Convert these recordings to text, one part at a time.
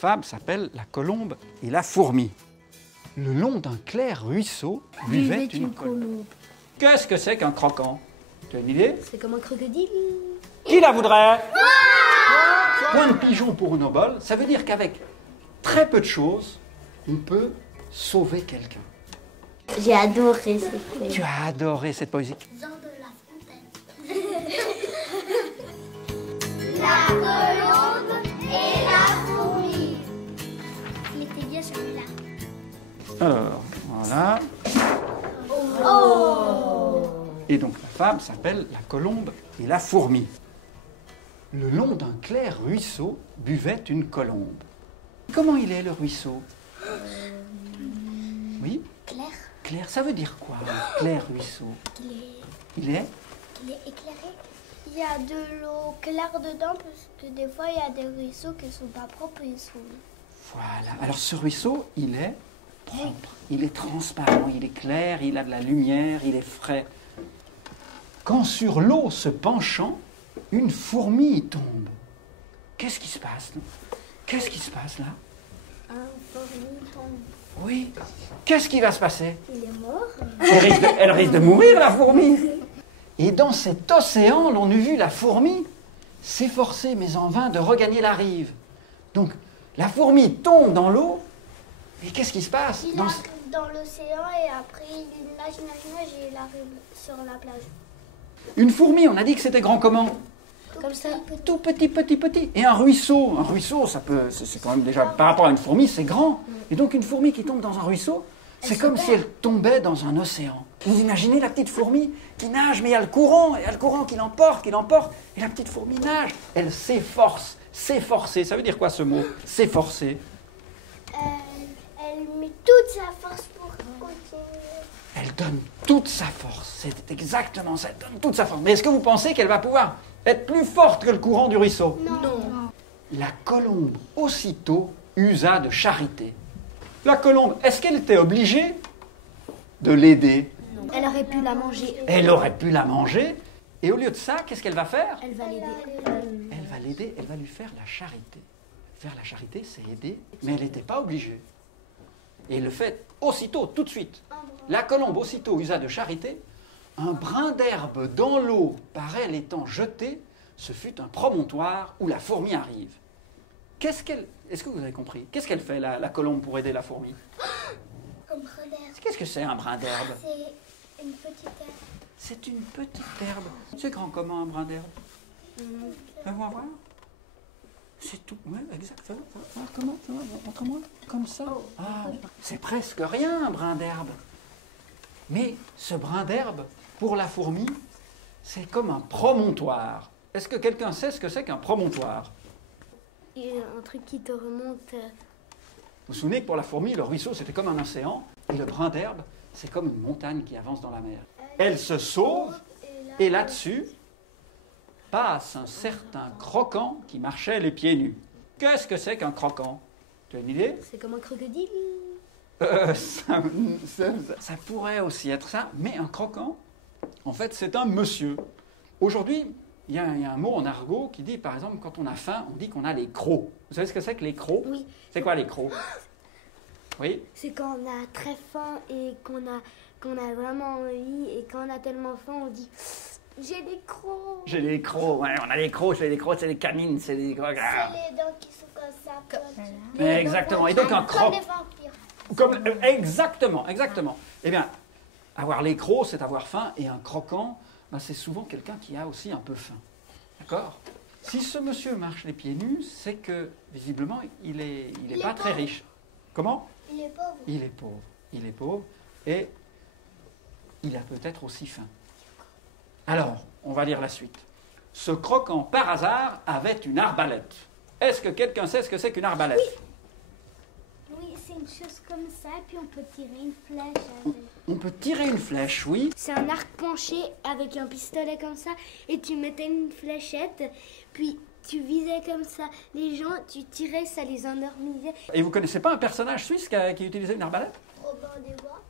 fable s'appelle La colombe et la fourmi. Le long d'un clair ruisseau buvait une colombe. Qu'est-ce que c'est qu'un croquant? Tu as une idée? C'est comme un crocodile. Qui la voudrait? Point de pigeon pour une obole, ça veut dire qu'avec très peu de choses, on peut sauver quelqu'un. J'ai adoré cette poésie. Tu as adoré cette poésie. Jean de La Fontaine. La colombe et la fourmi. Mettez bien celui-là. Alors, voilà. Et donc la fable s'appelle La colombe et la fourmi. Le long d'un clair ruisseau buvait une colombe. Comment il est le ruisseau? Oui? Clair. Clair, ça veut dire quoi, un clair ruisseau? Il est Il est éclairé. Il y a de l'eau claire dedans parce que des fois il y a des ruisseaux qui ne sont pas propres. Ils sont... Voilà. Alors ce ruisseau, il est propre, il est transparent, il est clair, il a de la lumière, il est frais. Quand sur l'eau se penchant, une fourmi y tombe. Qu'est-ce qui se passe, non? Qu'est-ce qui se passe là? Un fourmi tombe. Oui. Qu'est-ce qui va se passer? Il est mort. Elle risque de mourir, la fourmi. Et dans cet océan, l'on eût vu la fourmi s'efforcer, mais en vain, de regagner la rive. Donc, la fourmi tombe dans l'eau, et qu'est-ce qui se passe? Il arrive dans l'océan et après il nage et il arrive sur la plage. Une fourmi, on a dit que c'était grand comment? Comme ça. Tout petit. Et un ruisseau, ça peut, c'est quand même déjà, par rapport à une fourmi, c'est grand. Et donc une fourmi qui tombe dans un ruisseau, c'est comme si elle tombait dans un océan. Vous imaginez la petite fourmi qui nage, mais il y a le courant qui l'emporte, et la petite fourmi nage. Elle s'efforce, s'efforcer. Ça veut dire quoi ce mot? S'efforcer. Elle met toute sa force pour continuer. Elle donne toute sa force. C'est exactement ça. Elle donne toute sa force. Mais est-ce que vous pensez qu'elle va pouvoir être plus forte que le courant du ruisseau? Non. La colombe, aussitôt, usa de charité. La colombe, est-ce qu'elle était obligée de l'aider? Elle aurait pu la manger. Elle aurait pu la manger. Et au lieu de ça, qu'est-ce qu'elle va faire? Elle va l'aider. Elle va l'aider, elle va lui faire la charité. Faire la charité, c'est aider, mais elle n'était pas obligée. Et elle le fait aussitôt, tout de suite. La colombe, aussitôt, usa de charité. Un brin d'herbe dans l'eau, par elle étant jeté, ce fut un promontoire où la fourmi arrive. Est-ce que vous avez compris? Qu'est-ce qu'elle fait, la colombe, pour aider la fourmi? Un brin d'herbe. Qu'est-ce que c'est, un brin d'herbe? C'est une petite herbe. C'est une petite herbe. C'est grand comment, un brin d'herbe? Fais-moi voir. C'est tout. Oui, exactement. Comment? Montre-moi. Comme ça. Ah, c'est presque rien, un brin d'herbe. Mais ce brin d'herbe, pour la fourmi, c'est comme un promontoire. Est-ce que quelqu'un sait ce que c'est qu'un promontoire? Il y a un truc qui te remonte. Vous vous souvenez que pour la fourmi, le ruisseau, c'était comme un océan, et le brin d'herbe, c'est comme une montagne qui avance dans la mer. Elle se sauve, et là-dessus passe un certain croquant qui marchait les pieds nus. Qu'est-ce que c'est qu'un croquant? Tu as une idée? C'est comme un crocodile. Ça pourrait aussi être ça, mais un croquant, en fait, c'est un monsieur. Aujourd'hui, il y a un mot en argot qui dit, par exemple, quand on a faim, on dit qu'on a les crocs. Vous savez ce que c'est que les crocs? Oui. C'est quoi les crocs? Oui? C'est quand on a très faim et qu'on a vraiment envie et quand on a tellement faim, on dit j'ai des crocs. J'ai les crocs, ouais, on a les crocs, c'est les canines, c'est les... C'est les dents qui sont comme ça. Exactement, et donc un Comme croc... les vampires. Exactement. Eh bien, avoir les crocs, c'est avoir faim, et un croquant, ben, c'est souvent quelqu'un qui a aussi un peu faim. D'accord? Si ce monsieur marche les pieds nus, c'est que, visiblement, il est pas très riche. Comment? Il est pauvre. Il est pauvre, et il a peut-être aussi faim. Alors, on va lire la suite. Ce croquant, par hasard, avait une arbalète. Est-ce que quelqu'un sait ce que c'est qu'une arbalète? Oui, c'est une chose comme ça, puis on peut tirer une flèche avec. On peut tirer une flèche, oui. C'est un arc penché avec un pistolet comme ça et tu mettais une fléchette, puis tu visais comme ça les gens, tu tirais, ça les endormissait. Et vous connaissez pas un personnage suisse qui utilisait une arbalète? Robin des Bois.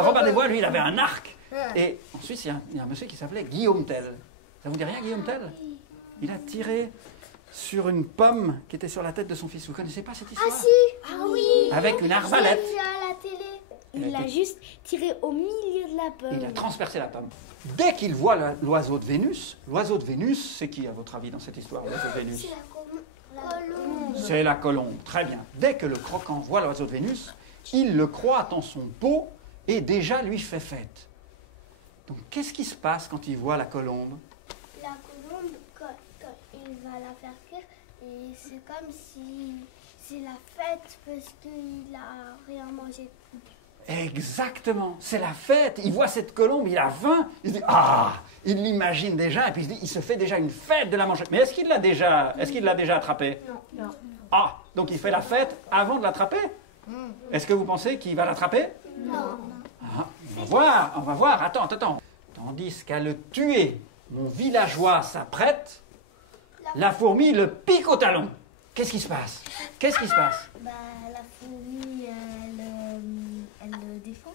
Robin des Bois, lui, il avait un arc. Et en Suisse, il y a un monsieur qui s'appelait Guillaume Tell. Ça vous dit rien, Guillaume Tell? Il a tiré sur une pomme qui était sur la tête de son fils. Vous ne connaissez pas cette histoire? Ah si. Ah oui. Avec une arbalète. J'ai vu à la télé. Il l'a juste tiré au milieu de la pomme. Il a transpercé la pomme. Dès qu'il voit l'oiseau de Vénus, c'est qui à votre avis dans cette histoire, l'oiseau de Vénus? La colombe. C'est la colombe, très bien. Dès que le croquant voit l'oiseau de Vénus, il le croit dans son pot et déjà lui fait fête. Donc qu'est-ce qui se passe quand il voit la colombe? La colombe, quand il va la faire cuire, et c'est comme si c'est la fête parce qu'il a rien mangé. Exactement, c'est la fête. Il voit cette colombe, il a faim, il se dit ah, il l'imagine déjà et puis il se fait déjà une fête de la manger. Mais est-ce qu'il l'a déjà attrapée? Non. Ah, donc il fait la fête avant de l'attraper? Est-ce que vous pensez qu'il va l'attraper? Non. Ah, on va voir, attends. Tandis qu'à le tuer, mon villageois s'apprête, la fourmi le pique au talon. Qu'est-ce qui se passe? Bah, la fourmi, elle le défend.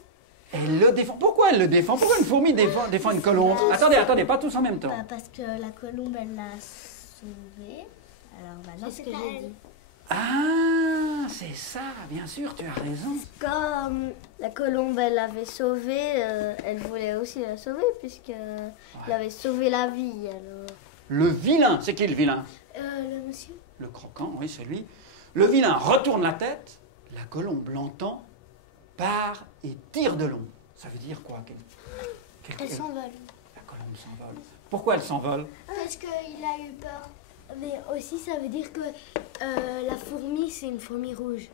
Elle le défend. Pourquoi elle le défend? Pourquoi une fourmi défend une colombe? Attendez, pas tous en même temps. Bah, parce que la colombe, elle l'a sauvée. Alors, bah, c'est ce que j'ai dit. Ah, c'est ça, bien sûr, tu as raison. Comme la colombe, elle l'avait sauvée, elle voulait aussi la sauver, puisqu'elle avait sauvé la vie. Alors... Le vilain, c'est qui le vilain? Le monsieur. Le croquant, oui, c'est lui. Le vilain retourne la tête, la colombe l'entend, part et tire de long. Ça veut dire quoi? Elle s'envole. La colombe s'envole. Pourquoi elle s'envole? Parce qu'il a eu peur. Mais aussi, ça veut dire que la fourmi, c'est une fourmi rouge.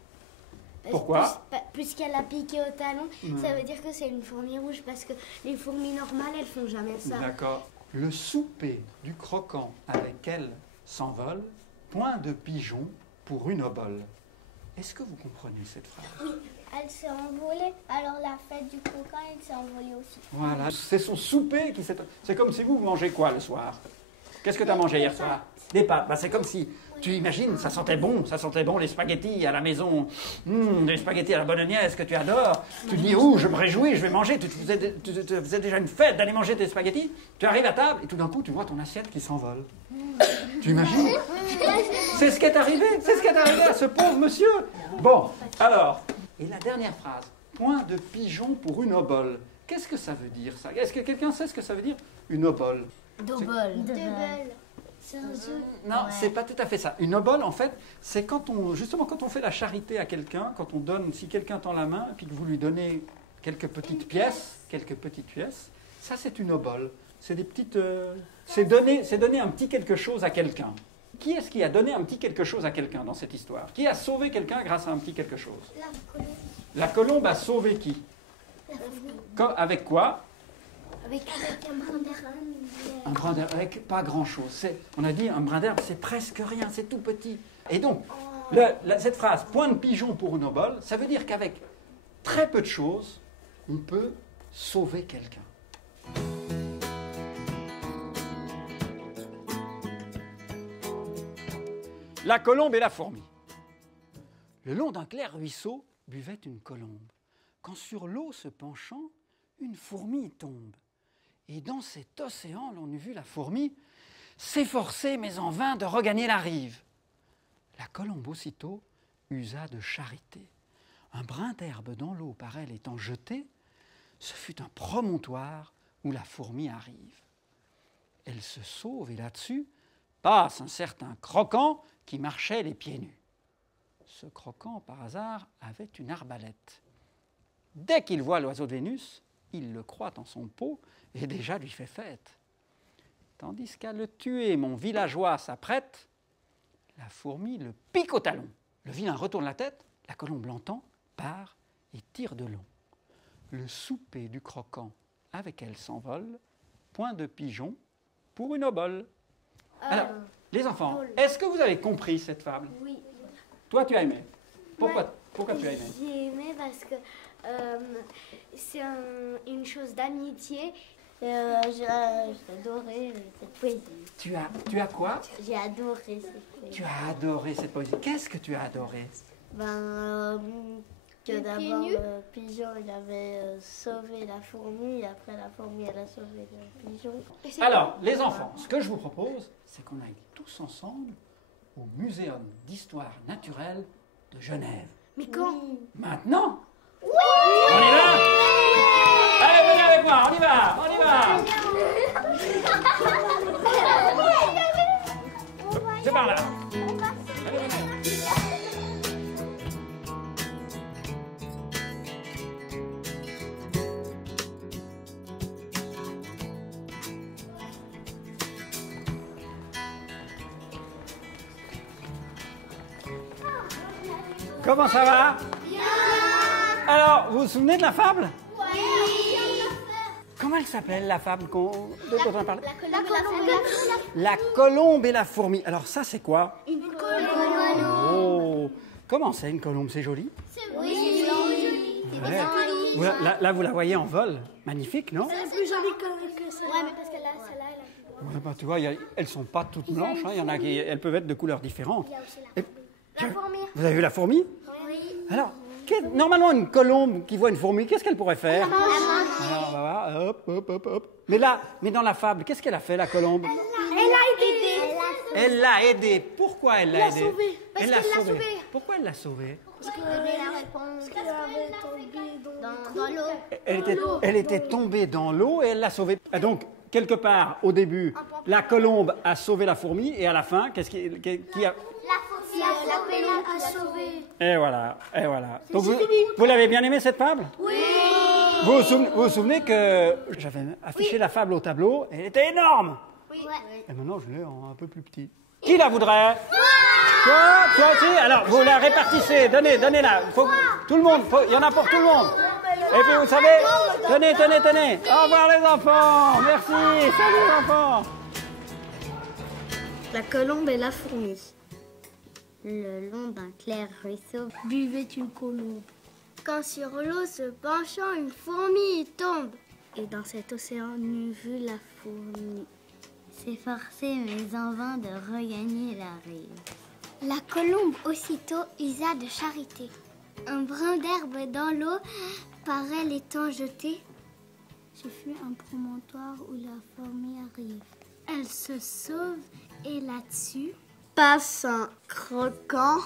Pourquoi? Puisqu'elle a piqué au talon, ça veut dire que c'est une fourmi rouge, parce que les fourmis normales, elles font jamais ça. D'accord. Le souper du croquant avec elle s'envole, point de pigeon pour une obole. Est-ce que vous comprenez cette phrase? Oui, elle s'est envolée. Alors la fête du croquant, elle s'est envolée aussi. Voilà, c'est son souper qui s'est... C'est comme si vous mangez quoi le soir? Qu'est-ce que tu as mangé hier soir? Des pâtes. Bah, c'est comme si, tu imagines, ça sentait bon les spaghettis à la maison, des spaghettis à la bolognaise que tu adores. Tu te dis, je me réjouis, je vais manger. Tu te faisais déjà une fête d'aller manger tes spaghettis. Tu arrives à table et tout d'un coup, tu vois ton assiette qui s'envole. Tu imagines? C'est ce qui est arrivé à ce pauvre monsieur. Bon, alors, et la dernière phrase, point de pigeon pour une obole. Qu'est-ce que ça veut dire, ça? Est-ce que quelqu'un sait ce que ça veut dire, une obole? D'obole. C'est un jeu. Non, c'est pas tout à fait ça. Une obole, en fait, c'est quand on fait la charité à quelqu'un, quand on donne, si quelqu'un tend la main, et puis que vous lui donnez quelques petites pièces, ça c'est une obole. C'est des petites... c'est donner un petit quelque chose à quelqu'un. Qui est-ce qui a donné un petit quelque chose à quelqu'un dans cette histoire? Qui a sauvé quelqu'un grâce à un petit quelque chose? La colombe. La colombe a sauvé qui? La fourmi. Avec quoi? Avec un brin d'herbe. Un brin d'herbe, avec pas grand-chose. On a dit, un brin d'herbe, c'est presque rien, c'est tout petit. Et donc, cette phrase, point de pigeon pour une obole, ça veut dire qu'avec très peu de choses, on peut sauver quelqu'un. La colombe et la fourmi. Le long d'un clair ruisseau buvait une colombe. Quand sur l'eau se penchant, une fourmi tombe. Et dans cet océan, l'on eût vu la fourmi s'efforcer, mais en vain, de regagner la rive. La colombe aussitôt usa de charité. Un brin d'herbe dans l'eau par elle étant jeté, ce fut un promontoire où la fourmi arrive. Elle se sauve et là-dessus passe un certain croquant qui marchait les pieds nus. Ce croquant, par hasard, avait une arbalète. Dès qu'il voit l'oiseau de Vénus, il le croit en son pot et déjà lui fait fête. Tandis qu'à le tuer, mon villageois s'apprête, la fourmi le pique au talon. Le vilain retourne la tête, la colombe l'entend, part et tire de long. Le souper du croquant avec elle s'envole, point de pigeon pour une obole. Alors, les enfants, est-ce que vous avez compris cette fable? Oui. Toi, tu as aimé. Pourquoi tu as aimé? J'ai aimé parce que c'est une chose d'amitié. J'ai adoré cette poésie. Tu as quoi? J'ai adoré cette poésie. Tu as adoré cette poésie. Qu'est-ce que tu as adoré? Que d'abord le pigeon il avait sauvé la fourmi et après la fourmi elle a sauvé le pigeon. Alors, les enfants, ce que je vous propose, c'est qu'on aille tous ensemble au Muséum d'histoire naturelle de Genève. Mais quand? Maintenant? Oui! On y va? Allez, venez avec moi, on y va, on y va! C'est par là. Allez, venez. Comment ça va? Bien! Alors, vous vous souvenez de la fable? Oui! Comment elle s'appelle, la fable dont on a parlé? La colombe et la fourmi. Alors ça, c'est quoi? Une colombe. Oh! Comment c'est une colombe? C'est joli? Oui, c'est joli. Ouais. Là, vous la voyez en vol. Magnifique, non? C'est plus joli que celle-là. Ouais, mais parce que là, celle-là, elle a plus. Ouais, bah, tu vois, elles sont pas toutes blanches. Hein. Il y en a qui elles peuvent être de couleurs différentes. Il y a aussi Et- la fourmi. Vous avez vu la fourmi? Oui. Alors, normalement, une colombe qui voit une fourmi, qu'est-ce qu'elle pourrait faire? La mange. Alors, voilà, hop, hop, hop, hop. Mais dans la fable, qu'est-ce qu'elle a fait, la colombe? Elle a aidé. Elle l'a aidée. Pourquoi elle l'a aidée? sauvée. Elle l'a sauvée. Pourquoi elle l'a sauvée? Parce qu'elle avait la réponse. Parce qu'elle avait tombé Dans l'eau. Elle était tombée dans l'eau et elle l'a sauvée. Et donc, quelque part, au début, la colombe a sauvé la fourmi et à la fin, qu'est-ce qui a... La colombe a sauvé. Et voilà, et voilà. Donc, vous l'avez bien aimé, cette fable? Oui. Vous vous souvenez que j'avais affiché la fable au tableau et elle était énorme. Oui. Et maintenant, je l'ai en un peu plus petit. Qui la voudrait? Toi aussi? Alors, vous la répartissez. Donnez-la. Tout le monde. Il y en a pour tout le monde. Et puis, vous savez, tenez. Au revoir, les enfants. Merci. Salut, les enfants. La colombe et la fourmi. Le long d'un clair ruisseau. Buvait une colombe. Quand sur l'eau se penchant, une fourmi y tombe. Et dans cet océan n'eut vu la fourmi. S'efforcer, mais en vain de regagner la rive. La colombe aussitôt usa de charité. Un brin d'herbe dans l'eau, par elle étant jeté. Ce fut un promontoire où la fourmi arrive. Elle se sauve et là-dessus Passe un croquant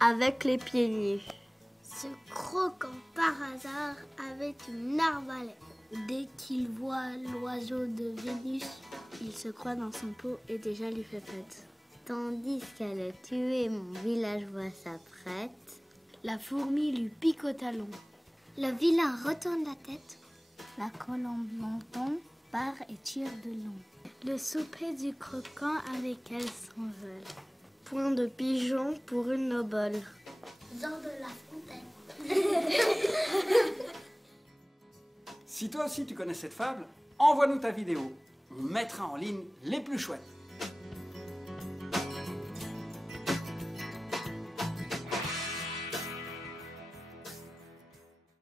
avec les pieds nus. ce croquant par hasard avait une arbalète. Dès qu'il voit l'oiseau de Vénus, il se croit dans son pot et déjà lui fait fête. Tandis qu'elle tuait, mon villageois s'apprête. La fourmi lui pique au talon. Le vilain retourne la tête. La colombe l'entend, part et tire de long. Le souper du croquant avec elle s'envole. Point de pigeon pour une obole. Jean de la Fontaine. Si toi aussi tu connais cette fable, envoie-nous ta vidéo. On mettra en ligne les plus chouettes.